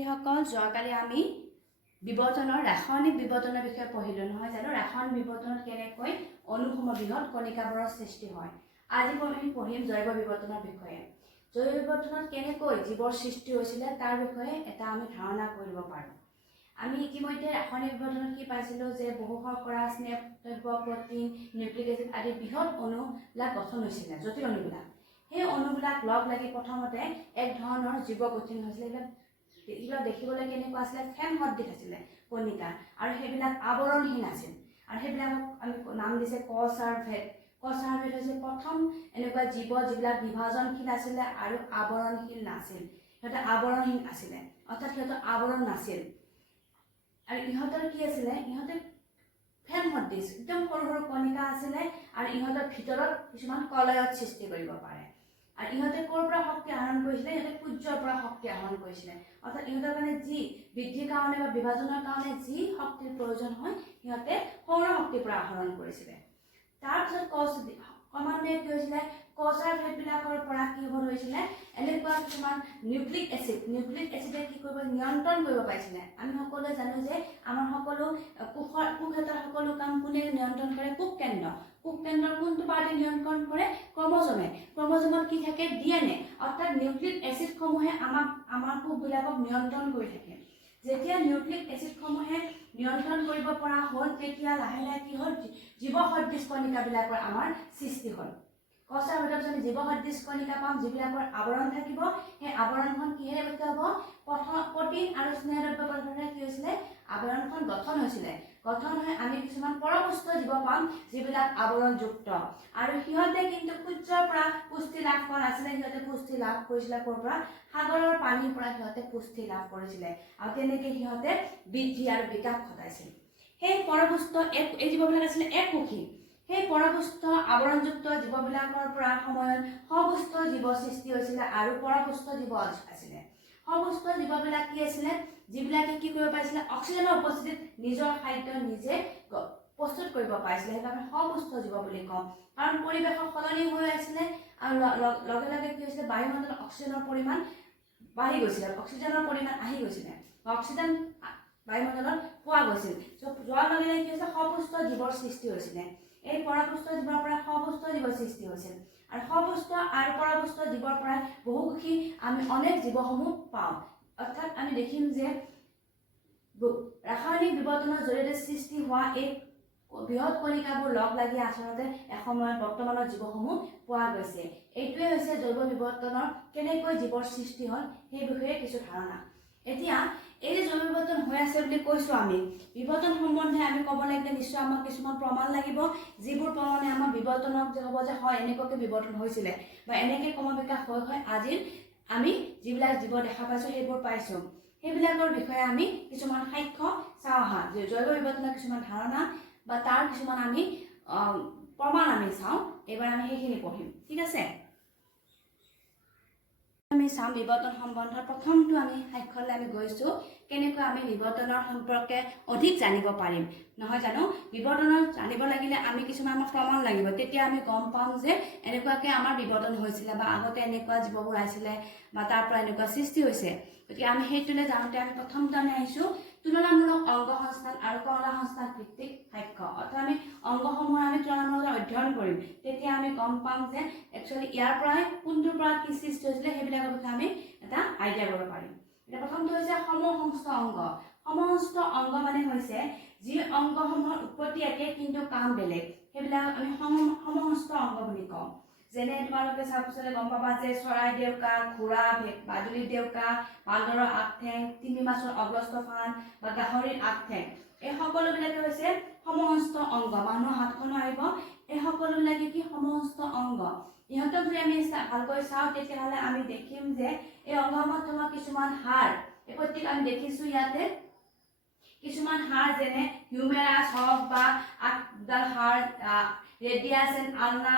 ছাত্ৰীসকল যোৱাকালি আমি বিবৰ্তনৰ ৰাসায়নিক বিবৰ্তনৰ বিষয়ে পঢ়িলো নহয় জানো ৰাসায়নিক বিবৰ্তনত কেনেকৈ অনুসম বৃহৎ কণিকাবোৰৰ সৃষ্টি হয় আজি আমি পঢ়িম জৈৱ বিবৰ্তনৰ বিষয়ে জৈৱ বিবৰ্তনত কেনেকৈ জীৱৰ সৃষ্টি হৈছিল তাৰ বিষয়ে এটা আমি ধাৰণা কৰিব পাৰোঁ আমি ইতিমধ্যে ৰাসায়নিক বিবৰ্তনত কি পাইছিলো যে বহু শৰ্কৰা স্নেহ দ্ৰব্য প্ৰটিন নিউক্লিক এসিড আদি বৃহৎ অণুবিলাক গঠন হৈছিল জটিল অণুবিলাক সেই অণুবিলাক লগ লাগি প্ৰথমতে এক ধৰণৰ জীৱ গঠন হৈছিল এইবিলাক দেখিবলৈ কেনেকুৱা আছিল ফেন সদৃশ আছিল কণিকা আৰু সেইবিলাক আৱৰণহীন আছিল আৰু সেইবিলাকক আমি নাম দিছে কছ আৰু ভেদ হৈছে প্ৰথম এনেকুৱা জীৱ যিবিলাক বিভাজনশীল আছিল আৰু আৱৰণশীল নাছিল সিহঁতে আৱৰণহীন আছিল অৰ্থাৎ সিহঁতৰ আৱৰণ নাছিল আৰু ইহঁতৰ কি আছিল ইহঁতে ফেন সদৃশ একদম সৰু সৰু কণিকা আছিল আৰু ইহঁতৰ ভিতৰত কিছুমান কলয়ত সৃষ্টি কৰিব পাৰে আৰু ইহঁতে ক'ৰ পৰা শক্তি আহৰণ কৰিছিলে ইহঁতে সূৰ্যৰ পৰা শক্তি আহৰণ কৰিছিলে অৰ্থাৎ ইহঁতৰ কাৰণে যি বৃদ্ধিৰ কাৰণে বা বিভাজনৰ কাৰণে যি শক্তিৰ প্ৰয়োজন হয় সিহঁতে সৌৰ শক্তিৰ পৰা আহৰণ কৰিছিলে তাৰপিছত ক্ৰমান্বয়ে কি হৈছিলে কছাৰ ভেদবিলাকৰ পৰা কি হ'ব ধৰিছিলে এনেকুৱা কিছুমান নিউক্লিক এচিডে কি কৰিব নিয়ন্ত্ৰণ কৰিব পাৰিছিলে আমি সকলোৱে জানো যে আমাৰ সকলো কোষেতৰ সকলো কাম কোনে নিয়ন্ত্ৰণ কৰে কোষ কেন্দ্ৰৰ কোনটো পাৰ্টে নিয়ন্ত্ৰণ কৰে ক্ৰমজমত কি থাকে ডিএনএ অৰ্থাৎ নিউক্লিক এচিডসমূহে আমাৰ কোষবিলাকক নিয়ন্ত্ৰণ কৰি থাকে যেতিয়া নিউক্লিক এচিডসমূহে নিয়ন্ত্ৰণ কৰিব পৰা হ'ল তেতিয়া লাহে লাহে কি হ'ল জীৱ সদৃশ কণিকাবিলাকৰ আমাৰ সৃষ্টি হ'ল কছাৰ ভিতৰত আমি জীৱ সদৃশ কণিকা পাম যিবিলাকৰ আৱৰণ থাকিব সেই আৱৰণখন কিহেৰে গঠিত হ'ব প্ৰটিন আৰু স্নেহ দ্ৰব্য পদাৰ্থৰে কি হৈছিলে আৱৰণখন গঠন হৈছিলে গঠন হৈ আমি কিছুমান পৰপুষ্ট জীৱ পাম যিবিলাক আৱৰণযুক্ত আৰু সিহঁতে কিন্তু সূৰ্যৰ পৰা পুষ্টি লাভ কৰা নাছিলে সিহঁতে পুষ্টি লাভ কৰিছিলে ক'ৰ পৰা সাগৰৰ পানীৰ পৰা সিহঁতে পুষ্টি লাভ কৰিছিলে আৰু তেনেকৈ সিহঁতে বৃদ্ধি আৰু বিকাশ ঘটাইছিল সেই পৰপুষ্ট এই জীৱবিলাক আছিলে এককোষী সেই পৰপুষ্ট আৱৰণযুক্ত জীৱবিলাকৰ পৰা সময়ত সপুষ্ট জীৱ সৃষ্টি হৈছিলে আৰু পৰপুষ্ট জীৱ আছিলে সপুষ্ট জীৱবিলাক কি আছিলে যিবিলাকে কি কৰিব পাৰিছিলে অক্সিজেনৰ উপস্থিতিত নিজৰ খাদ্য নিজে প্ৰস্তুত কৰিব পাৰিছিলে সেইকাৰণে সপুষ্ট জীৱ বুলি কওঁ কাৰণ পৰিৱেশৰ সলনি হৈ আছিলে আৰু লগে লগে কি হৈছিলে বায়ুমণ্ডলত অক্সিজেনৰ পৰিমাণ বাঢ়ি গৈছিলে অক্সিজেনৰ পৰিমাণ আহি গৈছিলে অক্সিজেন বায়ুমণ্ডলত পোৱা গৈছিল যোৱাৰ লগে লগে কি হৈছে সপুষ্ট জীৱৰ সৃষ্টি হৈছিলে এই পৰপুষ্ট জীৱৰ পৰা সপুষ্ট জীৱ সৃষ্টি হৈছিল আৰু সপুষ্ট আৰু পৰপুষ্ট জীৱৰ পৰা বহুমুখী আমি অনেক জীৱসমূহ পাওঁ অৰ্থাৎ আমি দেখিম যে ৰাসায়নিক বিবৰ্তনৰ জৰিয়তে সৃষ্টি হোৱা এই বৃহৎ কণিকাবোৰ লগ লাগি আচলতে এসময়ত বৰ্তমানৰ জীৱসমূহ পোৱা গৈছে এইটোৱে হৈছে জৈৱ বিবৰ্তনৰ কেনেকৈ জীৱৰ সৃষ্টি হ'ল সেই বিষয়ে কিছু ধাৰণা এতিয়া এই যে জৈৱ বিবৰ্তন হৈ আছে বুলি কৈছোঁ আমি বিবৰ্তন সম্বন্ধে আমি ক'ব লাগিলে নিশ্চয় আমাক কিছুমান প্ৰমাণ লাগিব যিবোৰ প্ৰমাণে আমাৰ বিবৰ্তনক যে হ'ব যে হয় এনেকুৱাকৈ বিবৰ্তন হৈছিলে বা এনেকৈ ক্ৰমবিকাশ হৈ আজিৰ আমি যিবিলাক জীৱ দেখা পাইছোঁ সেইবোৰ পাইছোঁ সেইবিলাকৰ বিষয়ে আমি কিছুমান সাক্ষ্য চাওঁ আহা যে জৈৱ বিবৰ্তনৰ কিছুমান ধাৰণা বা তাৰ কিছুমান আমি প্ৰমাণ আমি চাওঁ এইবাৰ আমি সেইখিনি পঢ়িম ঠিক আছে আমি চাম বিবৰ্তন সম্বন্ধত প্ৰথমটো আমি সাক্ষ্যলৈ আমি গৈছোঁ কেনেকৈ আমি বিবৰ্তনৰ সম্পৰ্কে অধিক জানিব পাৰিম নহয় জানো বিবৰ্তনৰ জানিব লাগিলে আমি কিছুমান আমাৰ প্ৰমাণ লাগিব তেতিয়া আমি গম পাম যে এনেকুৱাকৈ আমাৰ বিবৰ্তন হৈছিলে বা আগতে এনেকুৱা জীৱবোৰ আছিলে বা তাৰ পৰা এনেকুৱা সৃষ্টি হৈছে গতিকে আমি সেইটোলৈ যাওঁতে আমি প্ৰথমটো আমি আহিছোঁ তুলনামূলক অংগ সংস্থান আৰু কণা সংস্থান ভিত্তিক সাক্ষ্য অৰ্থাৎ আমি অংগসমূহ আমি তুলনামূলক অধ্যয়ন কৰিম তেতিয়া আমি গম পাম যে একচুৱেলি ইয়াৰ পৰাই কোনটোৰ পৰা কি সৃষ্টি হৈছিলে সেইবিলাকৰ বিষয়ে আমি এটা আইডিয়া কৰিব পাৰিম এতিয়া প্ৰথমটো হৈছে সমসংস্থ অংগ মানে হৈছে যি অংগসমূহৰ উৎপত্তি একে কিন্তু কাম বেলেগ সেইবিলাক আমি সমসংস্থ অংগ বুলি কওঁ যেনে তোমালোকে চাবলৈ গম পাবা যে চৰাই দেউকা ঘোঁৰা বাদুলি দেউকা বান্দৰৰ আগঠেং তিমি মাছৰ অগ্ৰস্ত ফান বা গাহৰিৰ আগঠেং এই সকলোবিলাকে হৈছে সমসংস্থ অংগ মানুহৰ হাতখনো আহিব এই সকলোবিলাকে কি সমসংস্থ অংগ ইহঁতক যদি আমি ভালকৈ চাওঁ তেতিয়াহ'লে আমি দেখিম যে এই অংগসমূহত থকা কিছুমান হাড় এই প্ৰত্যেক আমি দেখিছোঁ ইয়াতে কিছুমান হাড় যেনে হিউমেৰাছ হওক বা আগডাল হাড় ৰেডিয়াছ এণ্ড আলনা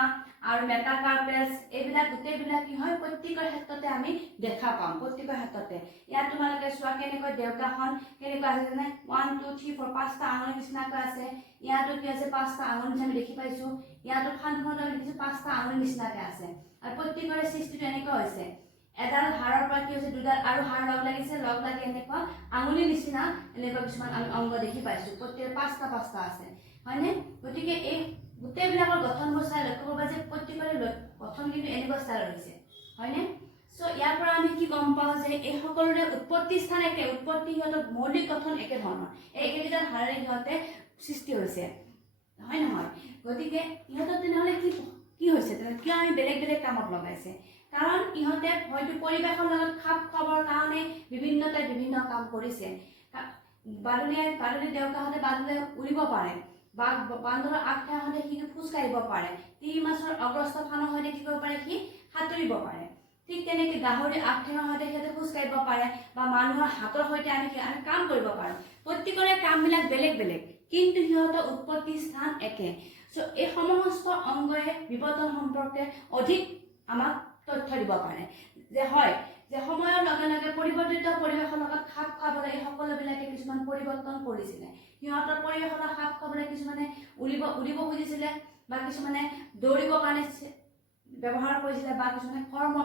আৰু মেটাকাৰ্পেলছ এইবিলাক গোটেইবিলাক কি হয় প্ৰত্যেকৰ ক্ষেত্ৰতে আমি দেখা পাম প্ৰত্যেকৰ ক্ষেত্ৰতে ইয়াত তোমালোকে চোৱা কেনেকৈ দেউকাখন কেনেকৈ আছে যেনে 1 2 3 4 5টা আঙুলিৰ নিচিনাকৈ আছে ইয়াতো কি আছে 5টা আঙুলি নিচিনা আমি দেখি পাইছোঁ ইয়াতো ফানখনত আমি দেখিছোঁ 5টা আঙুলিৰ নিচিনাকৈ আছে আৰু প্ৰত্যেকৰে সৃষ্টিটো এনেকুৱা হৈছে এডাল হাড়ৰ পৰা কি হৈছে দুডাল আৰু হাড় লগ লাগিছে, লগ লাগি এনেকুৱা আঙুলিৰ নিচিনা এনেকুৱা কিছুমান আমি অংগ দেখি পাইছোঁ। প্ৰত্যেক পাঁচটা আছে হয়নে? গতিকে এই গোটেইবিলাকৰ গঠনবোৰ চাই লক্ষ্য কৰিবা যে প্ৰত্যেকৰে গঠন কিন্তু এনেকুৱা ষ্টাইলৰ হৈছে হয়নে? চ' ইয়াৰ পৰা আমি কি গম পাওঁ যে এই সকলোৰে উৎপত্তি স্থান একে, উৎপত্তি সিহঁতৰ মৌলিক গঠন একে ধৰণৰ, এই একেকেইডাল হাড়েৰে সিহঁতে সৃষ্টি হৈছে হয় নহয়? গতিকে ইহঁতৰ তেনেহ'লে কি হৈছে কিয় আমি বেলেগ বেলেগ কামত লগাইছে? কাৰণ ইহঁতে হয়তো পৰিৱেশৰ লগত খাপ খাবৰ কাৰণে বিভিন্নতাই বিভিন্ন কাম কৰিছে। বাদুলি দেউকাহঁতে বাদুলিয়ে উৰিব পাৰে, বা বান্দৰৰ আগঠাইহঁতে সি খোজ কাঢ়িব পাৰে, তিৰি মাছৰ অগ্ৰস্ত ফানৰ সৈতে কি কৰিব পাৰে, সি সাঁতুৰিব পাৰে। ঠিক তেনেকৈ গাহৰি আগঠেঙৰ সৈতে সিহঁতে খোজ কাঢ়িব পাৰে, বা মানুহৰ হাতৰ সৈতে আমি কাম কৰিব পাৰোঁ। প্ৰত্যেকৰে কামবিলাক বেলেগ বেলেগ, কিন্তু সিহঁতৰ উৎপত্তি স্থান একে। চ' এই সমস্ত অংগই বিবৰ্তন সম্পৰ্কে অধিক আমাক তথ্য দিব পাৰে যে হয় যে সময়ৰ লগে লগে পৰিৱৰ্তিত পৰিৱেশৰ লগত খাপ খাবলৈ এই সকলোবিলাকে কিছুমান পৰিৱৰ্তন কৰিছিলে। সিহঁতৰ পৰিৱেশৰ লগত খাপ খাবলৈ কিছুমানে উৰিব খুজিছিলে, বা কিছুমানে দৌৰিবৰ কাৰণে ব্যৱহাৰ কৰিছিলে, বা কিছুমানে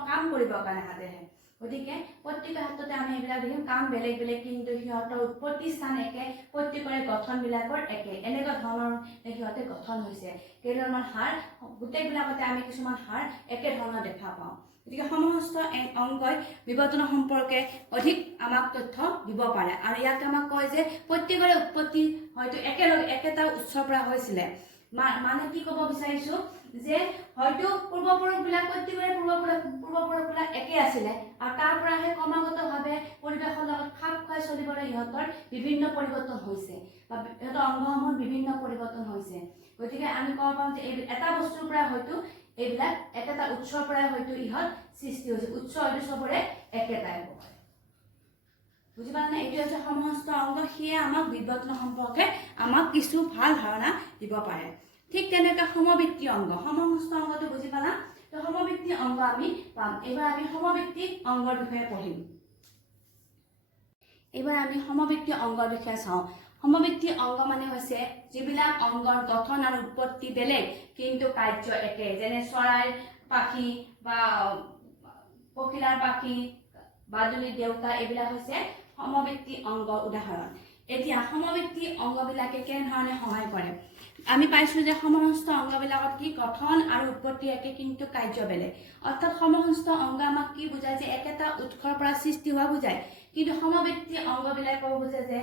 কাম কৰিবৰ কাৰণে হাতেৰে। গতিকে প্ৰত্যেকৰ ক্ষেত্ৰতে আমি এইবিলাক দেখিম কাম বেলেগ বেলেগ, কিন্তু সিহঁতৰ উৎপত্তি স্থান একে, প্ৰত্যেকৰে গঠনবিলাকৰ একে। এনেকুৱা ধৰণৰ সিহঁতে গঠন হৈছে। কেইডালমান হাড় গোটেইবিলাকতে আমি কিছুমান হাড় একে ধৰণৰ দেখা পাওঁ। গতিকে সমস্ত অংগই বিবৰ্তনৰ সম্পৰ্কে অধিক আমাক তথ্য দিব পাৰে। আৰু ইয়াত আমাক কয় যে প্ৰত্যেকৰে উৎপত্তি হয়তো একেটা উৎসৰ পৰা হৈছিলে। মানে কি ক'ব বিচাৰিছো যে হয়তো পূৰ্বপুৰুষবিলাক প্ৰত্যেকৰে পূৰ্বপুৰুষবিলাক একে আছিলে, আৰু তাৰ পৰাহে ক্ৰমাগতভাৱে পৰিৱেশৰ লগত খাপ খুৱাই চলিবলৈ ইহঁতৰ বিভিন্ন পৰিৱৰ্তন হৈছে, বা ইহঁতৰ অংগসমূহৰ বিভিন্ন পৰিৱৰ্তন হৈছে। গতিকে আমি ক'ব পাৰোঁ যে এটা বস্তুৰ পৰা হয়তো এইবিলাক একেটা উৎসৰ পৰাই হয়তো ইহঁত সৃষ্টি হৈছে। উৎস হয়তো চবৰে একেটাই হ'ব পাৰে। বুজি পালা নে? এইটো হৈছে সমস্ত অংগ, সিয়ে আমাক বিবৰ্তন সম্পৰ্কে আমাক কিছু ভাল ধাৰণা দিব পাৰে। ঠিক তেনেকৈ সমবৃত্তি অংগ, সমস্ত অংগটো বুজি পালা? তো সমবৃত্তি অংগ আমি পাম। এইবাৰ আমি সমবৃত্তি অংগৰ বিষয়ে পঢ়িম। এইবাৰ আমি সমবৃত্তি অংগৰ বিষয়ে চাওঁ। সমবৃত্তি অংগ মানে হৈছে যিবিলাক অংগৰ গঠন আৰু উৎপত্তি বেলেগ কিন্তু কাৰ্য একে, যেনে চৰাইৰ পাখি বা পখিলাৰ পাখি, বাদুলি দেউকা, এইবিলাক হৈছে সমবৃত্তি অংগৰ উদাহৰণ। এতিয়া সমবৃত্তি অংগবিলাকে কেনেধৰণে সহায় কৰে? আমি পাইছোঁ যে সমস্ত অংগবিলাকত কি গঠন আৰু উৎপত্তি একে কিন্তু কাৰ্য বেলেগ। অৰ্থাৎ সমস্ত অংগ আমাক কি বুজায় যে একেটা উৎসৰ পৰা সৃষ্টি হোৱা বুজায়, কিন্তু সমবৃত্তি অংগবিলাক ক'ব বুজে যে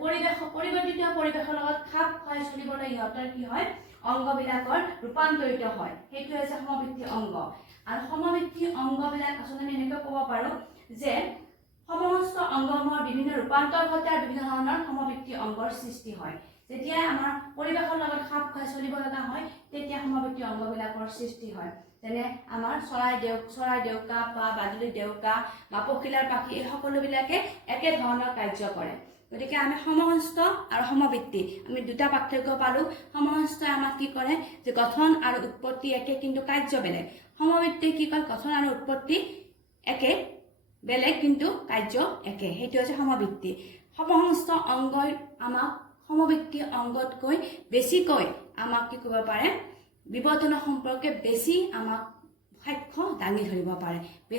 পৰিৱৰ্তিত পৰিৱেশৰ লগত খাপ খুৱাই চলিবলৈ ইহঁতৰ কি হয়, অংগবিলাকৰ ৰূপান্তৰিত হয়। সেইটো হৈছে সমবৃত্তি অংগ। আৰু সমবৃত্তি অংগবিলাক আচলতে আমি এনেকৈ ক'ব পাৰোঁ যে সমস্ত অংগসমূহৰ বিভিন্ন ৰূপান্তৰ ঘটে আৰু বিভিন্ন ধৰণৰ সমবৃত্তি অংগৰ সৃষ্টি হয়। যেতিয়া আমাৰ পৰিৱেশৰ লগত খাপ খুৱাই চলিব লগা হয়, তেতিয়া সমবৃত্তি অংগবিলাকৰ সৃষ্টি হয়। যেনে আমাৰ চৰাই দেউকা বা বাদুলি দেউকা বা পখিলাৰ পাখি, এই সকলোবিলাকে একে ধৰণৰ কাৰ্য কৰে। গতিকে আমি সমস্ত আৰু সমবৃত্তি আমি দুটা পাৰ্থক্য পালোঁ। সমস্ত আমাক কি কৰে যে গঠন আৰু উৎপত্তি একে কিন্তু কাৰ্য বেলেগ। সমবৃত্তি কি কয়, গঠন আৰু উৎপত্তি একে বেলেগ কিন্তু কাৰ্য একে, সেইটো হৈছে সমবৃত্তি। সমস্ত অংগই আমাক সমবৃত্তি অংগতকৈ বেছিকৈ আমাক কি কৰিব পাৰে, বিবৰ্তনৰ সম্পৰ্কে বেছি আমাক সাক্ষ্য দাঙি ধৰিব পাৰে,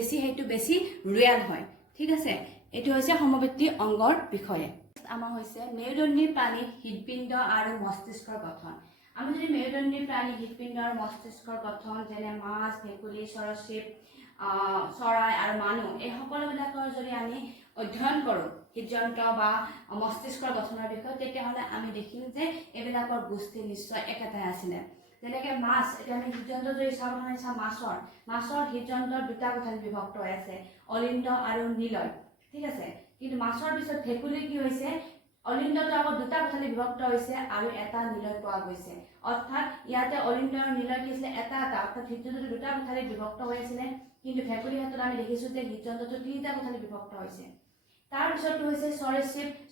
সেইটো বেছি ৰিয়েল হয়। ঠিক আছে, এইটো হৈছে সমবৃত্তি অংগৰ বিষয়ে। আমাৰ হৈছে মেৰুদণ্ডী প্ৰাণী হৃদপিণ্ড আৰু মস্তিষ্কৰ গঠন। আমি যদি মেৰুদণ্ডী প্ৰাণী হৃদপিণ্ড আৰু মস্তিষ্কৰ গঠন যেনে মাছ, ভেকুলী, সৰীসৃপ, চৰাই আৰু মানুহ, এই সকলোবিলাকৰ যদি আমি অধ্যয়ন কৰোঁ হৃদযন্ত্ৰ বা মস্তিষ্কৰ গঠনৰ বিষয়ে, তেতিয়াহ'লে আমি দেখিম যে এইবিলাকৰ গোষ্ঠী নিশ্চয় একেটাই আছিলে। যেনেকৈ মাছ, এতিয়া আমি হৃদযন্ত্ৰ যদি চাওঁ মাছৰ হৃদযন্ত্ৰৰ দুটা কোঠালি বিভক্ত হৈ আছে, অলিণ্ড আৰু নিলয়। ঠিক আছে, কিন্তু মাছৰ পিছত ভেকুলীৰ কি হৈছে, অলিণ্ডটো আকৌ দুটা কোঠালি বিভক্ত হৈছে আৰু এটা নিলয় পোৱা গৈছে। অৰ্থাৎ ইয়াতে অলিণ্ড আৰু নিলয় কি আছিলে, এটা অৰ্থাৎ হৃদযন্ত্ৰটো দুটা কোঠালি বিভক্ত হৈ আছিলে, কিন্তু ভেকুলীৰ ক্ষেত্ৰত আমি দেখিছোঁ যে হৃদযন্ত্ৰটো তিনিটা কোঠালি বিভক্ত হৈছে। তাৰপিছতটো হৈছে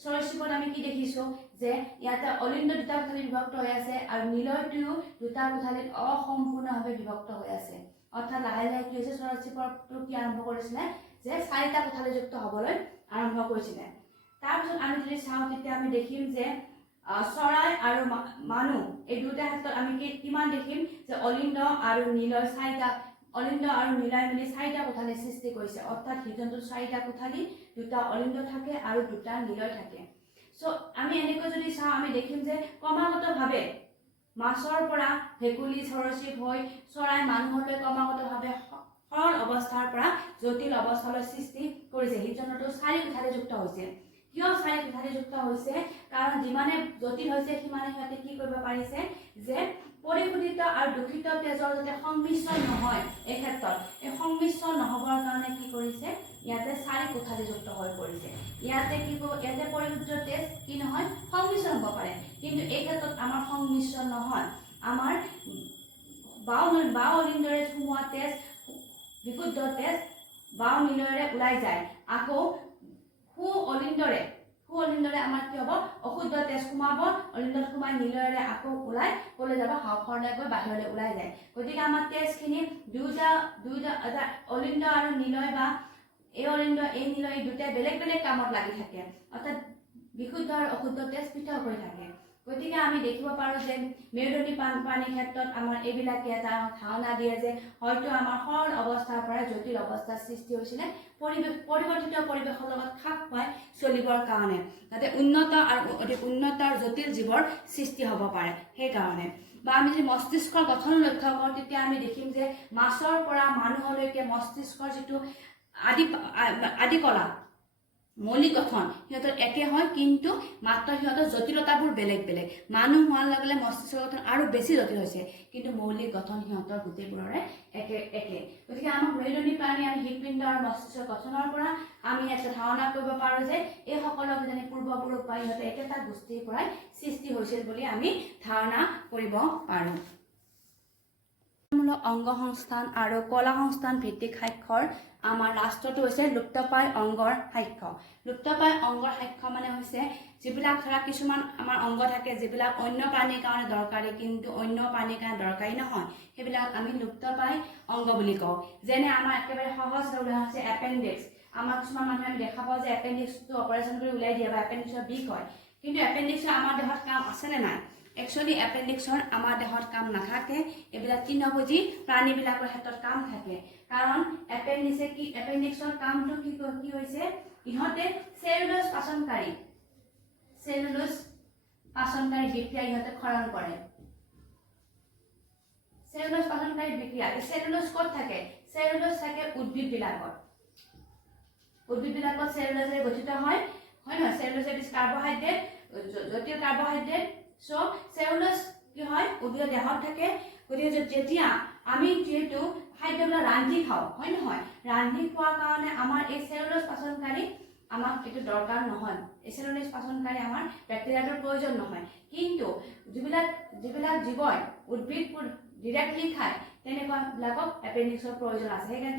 সৰীসৃপত আমি কি দেখিছোঁ যে ইয়াতে অলিণ্ড দুটা কোঠালি বিভক্ত হৈ আছে আৰু নিলয়টোও দুটা কোঠালিত অসম্পূৰ্ণভাৱে বিভক্ত হৈ আছে। অৰ্থাৎ লাহে লাহে কি হৈছে, সৰীসৃপটো কি আৰম্ভ কৰিছিলে যে চাৰিটা কোঠালিযুক্ত হ'বলৈ আৰম্ভ কৰিছিলে। তাৰপিছত আমি যদি চাওঁ তেতিয়া আমি দেখিম যে চৰাই আৰু মানুহ এই দুটা ক্ষেত্ৰত আমি কিমান দেখিম যে অলিণ্ড আৰু নিলয় চাৰিটা অলিন্দ আৰু নীলাই মিলি 4টা কোঠালি সৃষ্টি কৰিছে অৰ্থাৎ হৃদযন্ত্ৰৰ 4টা কোঠালি 2টা অলিন্দ থাকে আৰু 2টা নীলয় থাকে সো আমি এনেকৈ যদি চাওঁ আমি দেখিম যে ক্ৰমাগতভাৱে মাছৰ পৰা ভেকুলী সৰসীপ হৈ চৰাই মানুহলৈ ক্ৰমাগতভাৱে সৰল অৱস্থাৰ পৰা জটিল অৱস্থালৈ সৃষ্টি কৰিছে হৃদযন্ত্ৰটো 4 কোঠালিযুক্ত হৈছে কিয় 4 কোঠালিযুক্ত হৈছে কাৰণ যিমানে জটিল হৈছে সিমানে সিহঁতে কি কৰিব পাৰিছে যে পৰিশোধিত আৰু দূষিত তেজৰ যাতে সংমিশ্ৰণ নহয় এই ক্ষেত্ৰত এই সংমিশ্ৰণ নহবৰ কাৰণে কি কৰিছে ইয়াতে 4 কোঠালিযুক্ত হৈ পৰিছে ইয়াতে পৰিশুদ্ধ তেজ কি নহয় সংমিশ্ৰণ হ'ব পাৰে কিন্তু এই ক্ষেত্ৰত আমাৰ সংমিশ্ৰণ নহয় আমাৰ বাও অলিন্দৰে সোমোৱা তেজ বিশুদ্ধ তেজ বাও নীলৰে ওলাই যায় আকৌ সু অলিন্দৰে আমাৰ কি হ'ব অশুদ্ধ তেজ সোমাব অলিন্দত সোমাই নীলৰে আকৌ ওলাই কলৈ যাব হাওঁফাওঁলৈ গৈ বাহিৰলৈ ওলাই যায় গতিকে আমাৰ তেজখিনি দুটা অলিন্দ আৰু নীলয় বা এই অলিন্দ এই নীলয় এই দুটাই বেলেগ বেলেগ কামত লাগি থাকে অৰ্থাৎ বিশুদ্ধ আৰু অশুদ্ধ তেজ পৃথক হৈ থাকে গতিকে আমি দেখিব পাৰোঁ যে মেৰুদণ্ডী প্ৰাণীৰ ক্ষেত্ৰত আমাৰ এইবিলাকে এটা ধাৰণা দিয়ে যে হয়তো আমাৰ সৰল অৱস্থাৰ পৰা জটিল অৱস্থাৰ সৃষ্টি হৈছিলে পৰিৱৰ্তিত পৰিৱেশৰ লগত খাপ খুৱাই চলিবৰ কাৰণে যাতে উন্নত আৰু অধিক উন্নত আৰু জটিল জীৱৰ সৃষ্টি হ'ব পাৰে সেইকাৰণে বা আমি যদি মস্তিষ্কৰ গঠন লক্ষ্য কৰোঁ তেতিয়া আমি দেখিম যে মাছৰ পৰা মানুহলৈকে মস্তিষ্কৰ যিটো আদিকলা মৌলিক গঠন সিহঁতৰ একে হয় কিন্তু মাত্ৰ সিহঁতৰ জটিলতাবোৰ বেলেগ বেলেগ মানুহ হোৱাৰ লগে লগে মস্তিষ্কৰ গঠন আৰু বেছি জটিল হৈছে কিন্তু মৌলিক গঠন সিহঁতৰ গোটেইবোৰৰে একে গতিকে আমাক মেৰুদণ্ডী প্ৰাণী আমি হৃদপিণ্ড আৰু মস্তিষ্কৰ গঠনৰ পৰা আমি এটা ধাৰণা কৰিব পাৰোঁ যে এই সকলো যেনে পূৰ্বপুৰুষ বা সিহঁতে একেটা গোষ্ঠীৰ পৰাই সৃষ্টি হৈছিল বুলি আমি ধাৰণা কৰিব পাৰোঁ অংগ সংস্থান আৰু কলা সংস্থান ভিত্তিক সাক্ষ্যৰ আমাৰ ৰাষ্ট্ৰটো হৈছে লুপ্তপ্ৰায় অংগৰ সাক্ষ্য লুপ্তপ্ৰায় অংগৰ সাক্ষ্য মানে হৈছে যিবিলাক ধৰা কিছুমান আমাৰ অংগ থাকে যিবিলাক অন্য প্ৰাণীৰ কাৰণে দৰকাৰী কিন্তু অন্য প্ৰাণীৰ কাৰণে দৰকাৰী নহয় সেইবিলাক আমি লুপ্তপ্ৰায় অংগ বুলি কওঁ যেনে আমাৰ একেবাৰে সহজ উদাহৰণ হৈছে এপেণ্ডিক্স আমাৰ কিছুমান মানুহে আমি দেখা পাওঁ যে এপেণ্ডিক্সটো অপাৰেশ্যন কৰি ওলাই দিয়ে বা এপেণ্ডিক্সৰ বিষ হয় কিন্তু এপেণ্ডিক্সৰ আমাৰ দেহত কাম আছেনে নাই একচুৱেলি এপেণ্ডিক্সৰ আমাৰ দেহত কাম নাথাকে এইবিলাক তৃণভোজী প্ৰাণীবিলাকৰ ক্ষেত্ৰত কাম থাকে কাৰণ এপেণ্ডিক্সৰ কামটো কি হৈছে ইহঁতে চেলুলোজ পাচনকাৰী বিক্ৰিয়া ইহঁতে ক্ষৰণ কৰে চেলুলোজ পাচনকাৰী বিক্ৰিয়া এই চেলুলোজ ক'ত থাকে চেলুলোজ থাকে উদ্ভিদবিলাকত চেলুলোজেৰে গঠিত হয় নহয় চেলুলোজ ইজ কাৰ্বহাইড্ৰেট জটিল কাৰ্বহাইড্ৰেট সো চেলুলোজ কি হয় উদ্ভিদৰ দেহত থাকে গতিকে যেতিয়া আমি যেহেতু খাদ্যবিলাক ৰান্ধি খাওঁ হয় নহয় ৰান্ধি খোৱাৰ কাৰণে আমাৰ এই চেলুলোজ পাচনকাৰী আমাক এইটো দৰকাৰ নহয় এই চেলুলোজ পাচনকাৰী আমাৰ বেক্টেৰিয়াটোৰ প্ৰয়োজন নহয় কিন্তু যিবিলাক জীৱই উদ্ভিদবোৰ ডিৰেক্টলি খায় তেনেকুৱাবিলাকক এপেণ্ডিক্সৰ প্ৰয়োজন আছে সেইকাৰণে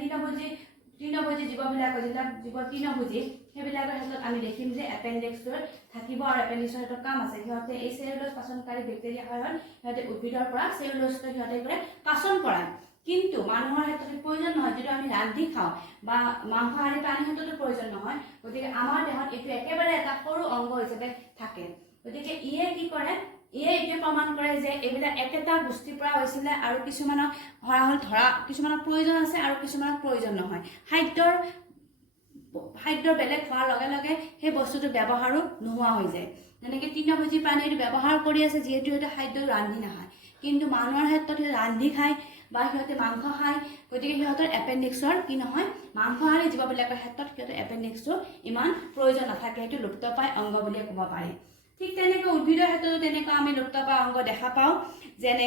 তৃণভোজী জীৱবিলাকৰ যিবিলাক জীৱ তৃণভোজী সেইবিলাকৰ ক্ষেত্ৰত আমি দেখিম যে এপেণ্ডিক্সটোৰ থাকিব আৰু এপেণ্ডিক্সৰ ক্ষেত্ৰত কাম আছে সিহঁতে এই চেলুলোজ পাচনকাৰী বেক্টেৰিয়া সহায়ত সিহঁতে উদ্ভিদৰ পৰা চেলুলোজটো সিহঁতে পাচন কৰায় কিন্তু মানুহৰ ক্ষেত্ৰত প্ৰয়োজন নহয় যিটো আমি ৰান্ধি খাওঁ বা মাংসাহাৰী প্ৰাণীৰ ক্ষেত্ৰতো প্ৰয়োজন নহয় গতিকে আমাৰ দেহত এইটো একেবাৰে এটা সৰু অংগ হিচাপে থাকে গতিকে ইয়ে কি কৰে এইটোৱে প্ৰমাণ কৰে যে এইবিলাক একেটা গোষ্ঠীৰ পৰা হৈছিলে আৰু কিছুমানক কিছুমানৰ প্ৰয়োজন আছে আৰু কিছুমানৰ প্ৰয়োজন নহয় খাদ্যৰ বেলেগ হোৱাৰ লগে লগে সেই বস্তুটো ব্যৱহাৰো নোহোৱা হৈ যায় যেনেকৈ তৃণভোজী প্ৰাণীটো ব্যৱহাৰ কৰি আছে যিহেতু সিহঁতে খাদ্য ৰান্ধি নাখায় কিন্তু মানুহৰ ক্ষেত্ৰত সিহঁতে ৰান্ধি খায় বা সিহঁতে মাংস খায় গতিকে সিহঁতৰ এপেণ্ডিক্সৰ কি নহয় মাংসাহাৰী জীৱবিলাকৰ ক্ষেত্ৰত সিহঁতৰ এপেণ্ডিক্সটো ইমান প্ৰয়োজন নাথাকে সেইটো লুপ্তপ্ৰায় অংগ বুলিয়ে ক'ব পাৰি ঠিক তেনেকৈ উদ্ভিদৰ ক্ষেত্ৰতো তেনেকুৱা আমি লুপ্তপ্ৰায় অংগ দেখা পাওঁ যেনে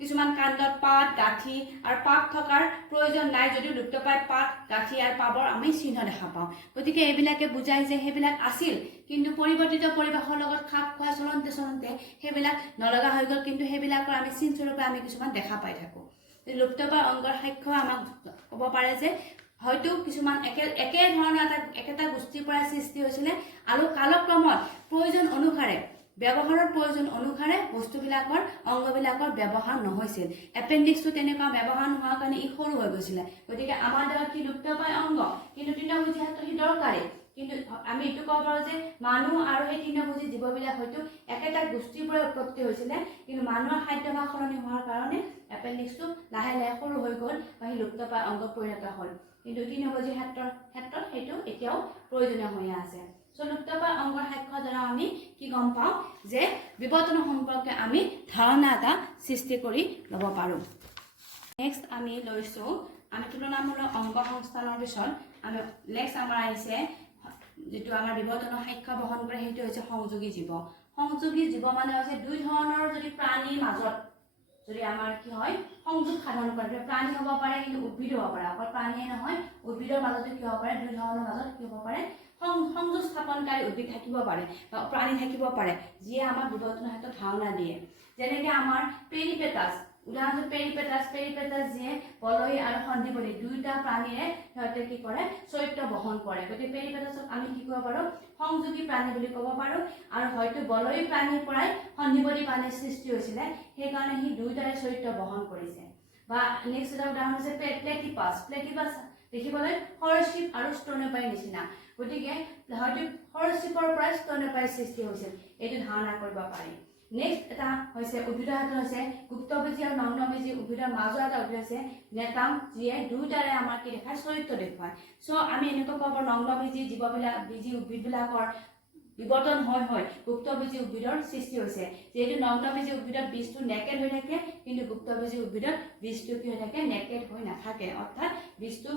কিছুমান কাণ্ডত পাত গাঁঠি আৰু পাত থকাৰ প্ৰয়োজন নাই যদিও লুপ্তপ্ৰায় পাত গাঁঠি আৰু পাবৰ আমি চিহ্ন দেখা পাওঁ গতিকে এইবিলাকে বুজায় যে সেইবিলাক আছিল কিন্তু পৰিৱৰ্তিত পৰিৱেশৰ লগত খাপ খুৱাই চলন্তে সেইবিলাক নলগা হৈ গ'ল কিন্তু সেইবিলাকৰ আমি চিনস্বৰূপে আমি কিছুমান দেখা পাই থাকোঁ লুপ্তপ্ৰায় অংগৰ সাক্ষ্য আমাক ক'ব পাৰে যে হয়তো কিছুমান একে ধৰণৰ একেটা গোষ্ঠীৰ পৰা সৃষ্টি হৈছিলে আৰু কালক্ৰমত ব্যৱহাৰৰ প্ৰয়োজন অনুসাৰে বস্তুবিলাকৰ অংগবিলাকৰ ব্যৱহাৰ নহৈছিল এপেণ্ডিক্সটো তেনেকুৱা ব্যৱহাৰ নোহোৱাৰ কাৰণে ই সৰু হৈ গৈছিলে গতিকে আমাৰ দেহত কি লুপ্তপ্ৰায় অংগ কিন্তু তৃণভোজী ক্ষেত্ৰত সি দৰকাৰী কিন্তু আমি এইটো ক'ব পাৰোঁ যে মানুহ আৰু সেই তৃণভোজী জীৱবিলাক হয়তো একেটা গোষ্ঠীৰ পৰা উৎপত্তি হৈছিলে, কিন্তু মানুহৰ খাদ্যাভ্যাস সলনি হোৱাৰ কাৰণে এপেণ্ডিক্সটো লাহে লাহে সৰু হৈ গ'ল বা সেই লুপ্তপ্ৰায় অংগত পৰিণত হ'ল। কিন্তু তৃণভোজী ক্ষেত্ৰত সেইটো এতিয়াও প্ৰয়োজনীয় হৈ আছে। চ' লুপ্তপ্ৰায় অংগৰ সাক্ষ্যৰ দ্বাৰা আমি কি গম পাওঁ যে বিবৰ্তন সম্পৰ্কে আমি ধাৰণা এটা সৃষ্টি কৰি ল'ব পাৰোঁ। নেক্সট আমি লৈছোঁ, আমি তুলনামূলক অংগ সংস্থানৰ পিছত আমি নেক্সট আমাৰ আহিছে যেটো আমাৰ বিবৰ্তনৰ সাক্ষ্য বহন কৰে, সেইটো হৈছে সংযোগী জীৱ। সংযোগী জীৱ মানে হৈছে দুই ধৰণৰ যদি প্ৰাণীৰ মাজত যদি আমাৰ কি হয় সংযোগ সাধন কৰে, প্ৰাণী হ'ব পাৰে কিন্তু উদ্ভিদ হ'ব পাৰে, অকল প্ৰাণীয়ে নহয় উদ্ভিদৰ মাজতো কি হ'ব পাৰে, দুই ধৰণৰ মাজত কি হ'ব পাৰে সংযোগ স্থাপনকাৰী উদ্ভিদ থাকিব পাৰে বা প্ৰাণী থাকিব পাৰে, যিয়ে আমাক বিবৰ্তনৰ ক্ষেত্ৰত ধাৰণা দিয়ে। যেনেকৈ আমাৰ পেৰিপেটাছ, উদাহৰণটো পেৰিপেটাছ যিয়ে বলয়ী আৰু সন্ধিবলী দুয়োটা প্ৰাণীৰে সিহঁতে কি কৰে চৰিত্ৰ বহন কৰে। গতিকে পেৰিপেটাছক আমি কি ক'ব পাৰোঁ সংযোগী প্ৰাণী বুলি ক'ব পাৰোঁ। আৰু হয়তো বলয়ী প্ৰাণীৰ পৰাই সন্ধিবলী প্ৰাণীৰ সৃষ্টি হৈছিলে, সেইকাৰণে সি দুয়োটাৰে চৰিত্ৰ বহন কৰিছে। বা নেক্সট এটা উদাহৰণ হৈছে প্লেটিপাছ দেখিবলৈ সৰীসৃপ আৰু স্তন্যপায়ীৰ নিচিনা, গতিকে হয়তো সৰীসৃপৰ পৰাই স্তন্যপায়ীৰ সৃষ্টি হৈছিল, এইটো ধাৰণা কৰিব পাৰি। নেক্সট এটা হৈছে উদ্ভিদৰ ক্ষেত্ৰত হৈছে গুপ্তবীজী আৰু নগ্নবীজী উদ্ভিদৰ মাজৰ এটা উদ্ভিদ হৈছে নেটাম, যিয়ে দুয়োটাৰে আমাৰ কি দেখায় চৰিত্ৰ দেখুৱায়। চ' আমি এনেকৈ ক'ব পাৰোঁ নগ্নবীজী বীজী উদ্ভিদবিলাকৰ বিবৰ্তন হয় গুপ্তবীজী উদ্ভিদৰ সৃষ্টি হৈছে, যিহেতু নগ্নবীজী উদ্ভিদত বীজটো নেকেড হৈ থাকে, কিন্তু গুপ্তবীজী উদ্ভিদত বীজটো কি হৈ থাকে নেকেড হৈ নাথাকে, অৰ্থাৎ বীজটো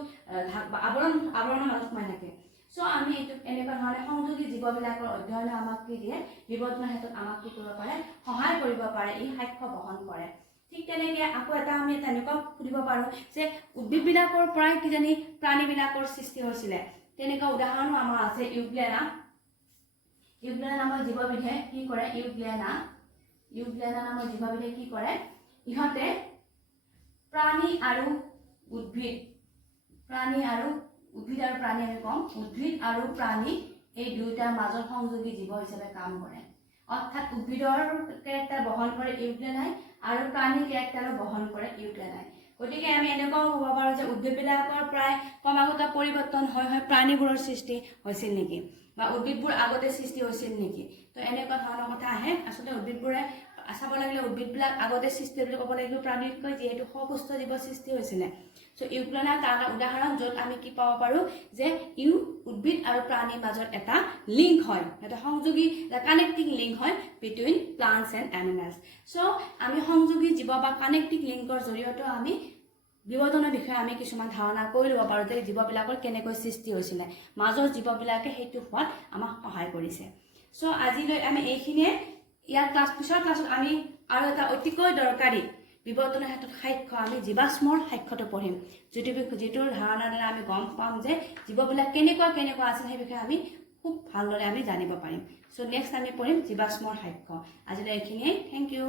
আৱৰণৰ মাজত সোমাই থাকে। চ' আমি এইটো এনেকুৱা ধৰণে সংযোগী জীৱবিলাকৰ অধ্যয়নে আমাক কি দিয়ে বিবৰ্তনৰ ক্ষেত্ৰত আমাক কি কৰিব পাৰে সহায় কৰিব পাৰে, ই সাক্ষ্য বহন কৰে। ঠিক তেনেকৈ আকৌ আমি এনেকুৱা সুধিব পাৰোঁ যে উদ্ভিদবিলাকৰ পৰাই কিজানি প্ৰাণীবিলাকৰ সৃষ্টি হৈছিলে, তেনেকুৱা উদাহৰণো আমাৰ আছে। ইউগ্লেনা নামৰ জীৱবিধে কি কৰে, ইউগ্লেনা নামৰ জীৱবিধে কি কৰে, ইহঁতে প্ৰাণী আৰু উদ্ভিদ আৰু প্ৰাণী আমি কম, উদ্ভিদ আৰু প্ৰাণী এই দুয়োটাৰ মাজত সংযোগী জীৱ হিচাপে কাম কৰে। অৰ্থাৎ উদ্ভিদৰ কেৰেক্টাৰ বহন কৰে ইউগ্লেনাই আৰু প্ৰাণীৰ কেৰেক্টাৰো বহন কৰে ইউগ্লেনাই। গতিকে আমি এনেকুৱাও ক'ব পাৰোঁ যে উদ্ভিদবিলাকৰ প্ৰায় ক্ৰমাগত পৰিৱৰ্তন হৈ প্ৰাণীবোৰৰ সৃষ্টি হৈছিল নেকি, বা উদ্ভিদবোৰ আগতে সৃষ্টি হৈছিল নেকি। তো এনেকুৱা ধৰণৰ কথা আহে। আচলতে উদ্ভিদবোৰে চাব লাগিলে উদ্ভিদবিলাক আগতে সৃষ্টি বুলি ক'ব লাগিব প্ৰাণীতকৈ, যিহেতু সপুষ্ঠ জীৱ সৃষ্টি হৈছিলে। চ' ইউগ্লেনা তাৰ এটা উদাহৰণ, য'ত আমি কি পাব পাৰোঁ যে উদ্ভিদ আৰু প্ৰাণীৰ মাজত এটা লিংক হয়, এটা সংযোগী কানেক্টিং লিংক হয় বিটুইন প্লান্টছ এণ্ড এনিমেলছ। চ' আমি সংযোগী জীৱ বা কানেক্টিং লিংকৰ জৰিয়তেও আমি বিবৰ্তনৰ বিষয়ে আমি কিছুমান ধাৰণা কৰি ল'ব পাৰোঁ যে জীৱবিলাকৰ কেনেকৈ সৃষ্টি হৈছিলে, মাজৰ জীৱবিলাকে সেইটো হোৱাত আমাক সহায় কৰিছে। চ' আজিলৈ আমি এইখিনিয়ে, পিছৰ ক্লাছত আমি আৰু এটা অতিকৈ দৰকাৰী বিবৰ্তনৰ ক্ষেত্ৰত সাক্ষ্য আমি জীৱাশ্মৰ সাক্ষ্যটো পঢ়িম, যিটোৰ ধাৰণাৰ দ্বাৰা আমি গম পাম যে জীৱবিলাক কেনেকুৱা আছিল, সেই বিষয়ে আমি খুব ভালদৰে আমি জানিব পাৰিম। চ' নেক্সট আমি পঢ়িম জীৱাশ্মৰ সাক্ষ্য। আজিলৈ এইখিনিয়ে, থেংক ইউ।